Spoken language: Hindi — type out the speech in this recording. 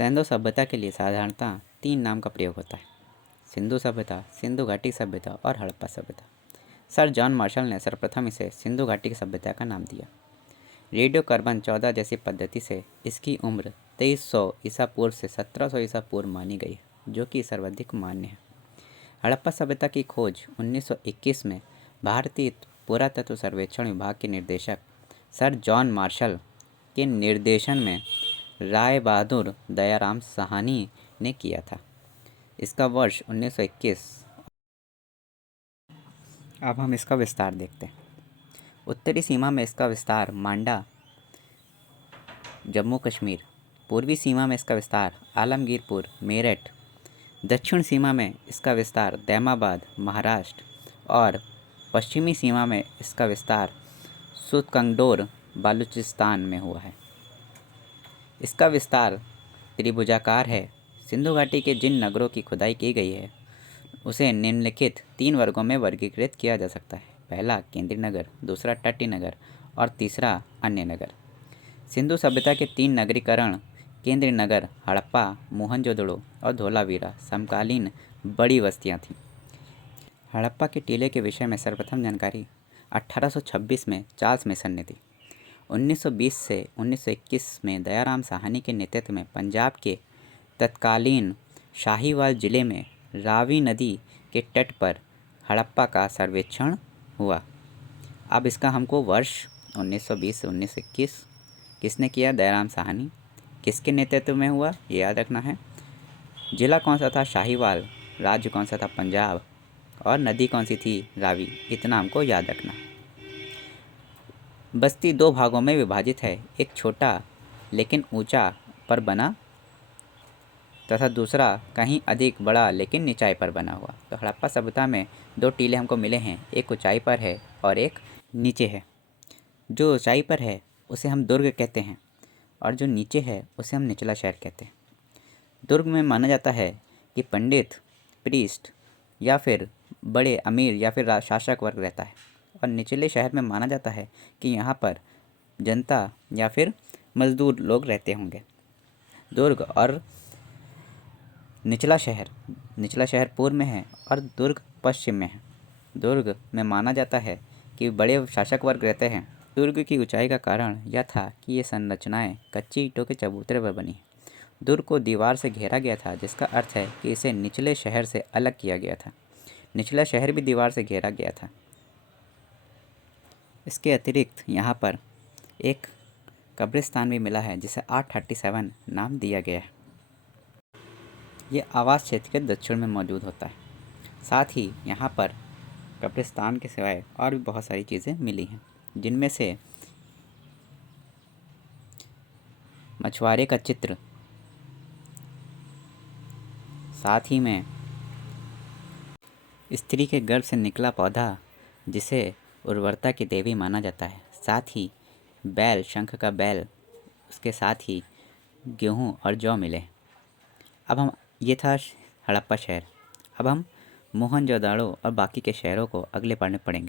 सैंधव सभ्यता के लिए साधारणतः 3 नाम का प्रयोग होता है: सिंधु सभ्यता, सिंधु घाटी सभ्यता और हड़प्पा सभ्यता। सर जॉन मार्शल ने सर्वप्रथम इसे सिंधु घाटी की सभ्यता का नाम दिया। रेडियो कार्बन 14 जैसी पद्धति से इसकी उम्र 2300 ईसा पूर्व से 1700 ईसा पूर्व मानी गई है, जो कि सर्वाधिक मान्य है। हड़प्पा सभ्यता की खोज 1921 में भारतीय पुरातत्व सर्वेक्षण विभाग के निदेशक सर जॉन मार्शल के निर्देशन में राय बहादुर दयाराम साहनी ने किया था। इसका वर्ष 1921। अब हम इसका विस्तार देखते हैं। उत्तरी सीमा में इसका विस्तार मांडा, जम्मू कश्मीर। पूर्वी सीमा में इसका विस्तार आलमगीरपुर, मेरठ। दक्षिण सीमा में इसका विस्तार दैमाबाद, महाराष्ट्र। और पश्चिमी सीमा में इसका विस्तार सुतकंगडोर, बालूचिस्तान में हुआ है। इसका विस्तार त्रिभुजाकार है। सिंधु घाटी के जिन नगरों की खुदाई की गई है उसे निम्नलिखित 3 वर्गों में वर्गीकृत किया जा सकता है: पहला केंद्रीय नगर, दूसरा तटीय नगर और तीसरा अन्य नगर। सिंधु सभ्यता के 3 नगरीकरण केंद्रीय नगर हड़प्पा, मोहनजोदड़ो और धोलावीरा समकालीन बड़ी बस्तियां थीं। हड़प्पा के टीले के विषय में सर्वप्रथम जानकारी 1826 में चार्ल्स मिशन ने दी। 1920 से 1921 में दयाराम साहनी के नेतृत्व में पंजाब के तत्कालीन शाहीवाल जिले में रावी नदी के तट पर हड़प्पा का सर्वेक्षण हुआ। अब इसका हमको वर्ष 1920 से 1921 किसने किया? दयाराम साहनी। किसके नेतृत्व में हुआ ये याद रखना है। जिला कौन सा था? शाहीवाल। राज्य कौन सा था? पंजाब। और नदी कौन सी थी? रावी। इतना हमको याद रखना है। बस्ती 2 भागों में विभाजित है, एक छोटा लेकिन ऊंचा पर बना तथा दूसरा कहीं अधिक बड़ा लेकिन निचाई पर बना हुआ। तो हड़प्पा सभ्यता में 2 टीले हमको मिले हैं, एक ऊंचाई पर है और एक नीचे है। जो ऊंचाई पर है उसे हम दुर्ग कहते हैं और जो नीचे है उसे हम निचला शहर कहते हैं। दुर्ग में माना जाता है कि पंडित, प्रीस्ट या फिर बड़े अमीर या फिर शासक वर्ग रहता है, और निचले शहर में माना जाता है कि यहाँ पर जनता या फिर मजदूर लोग रहते होंगे। दुर्ग और निचला शहर पूर्व में है और दुर्ग पश्चिम में है। दुर्ग में माना जाता है कि बड़े शासक वर्ग रहते हैं। दुर्ग की ऊंचाई का कारण यह था कि ये संरचनाएं कच्ची ईंटों के चबूतरे पर बनी। दुर्ग को दीवार से घेरा गया था, जिसका अर्थ है कि इसे निचले शहर से अलग किया गया था। निचला शहर भी दीवार से घेरा गया था। इसके अतिरिक्त यहाँ पर एक कब्रिस्तान भी मिला है जिसे 837 नाम दिया गया है। ये आवास क्षेत्र के दक्षिण में मौजूद होता है। साथ ही यहाँ पर कब्रिस्तान के सिवाय और भी बहुत सारी चीज़ें मिली हैं, जिनमें से मछुआरे का चित्र, साथ ही में स्त्री के गर्भ से निकला पौधा जिसे उर्वरता की देवी माना जाता है, साथ ही बैल, शंख का बैल, उसके साथ ही गेहूँ और जौ मिले। अब ये था हड़प्पा शहर। अब हम मोहनजोदड़ो और बाकी के शहरों को अगले पार्ट में पढ़ेंगे।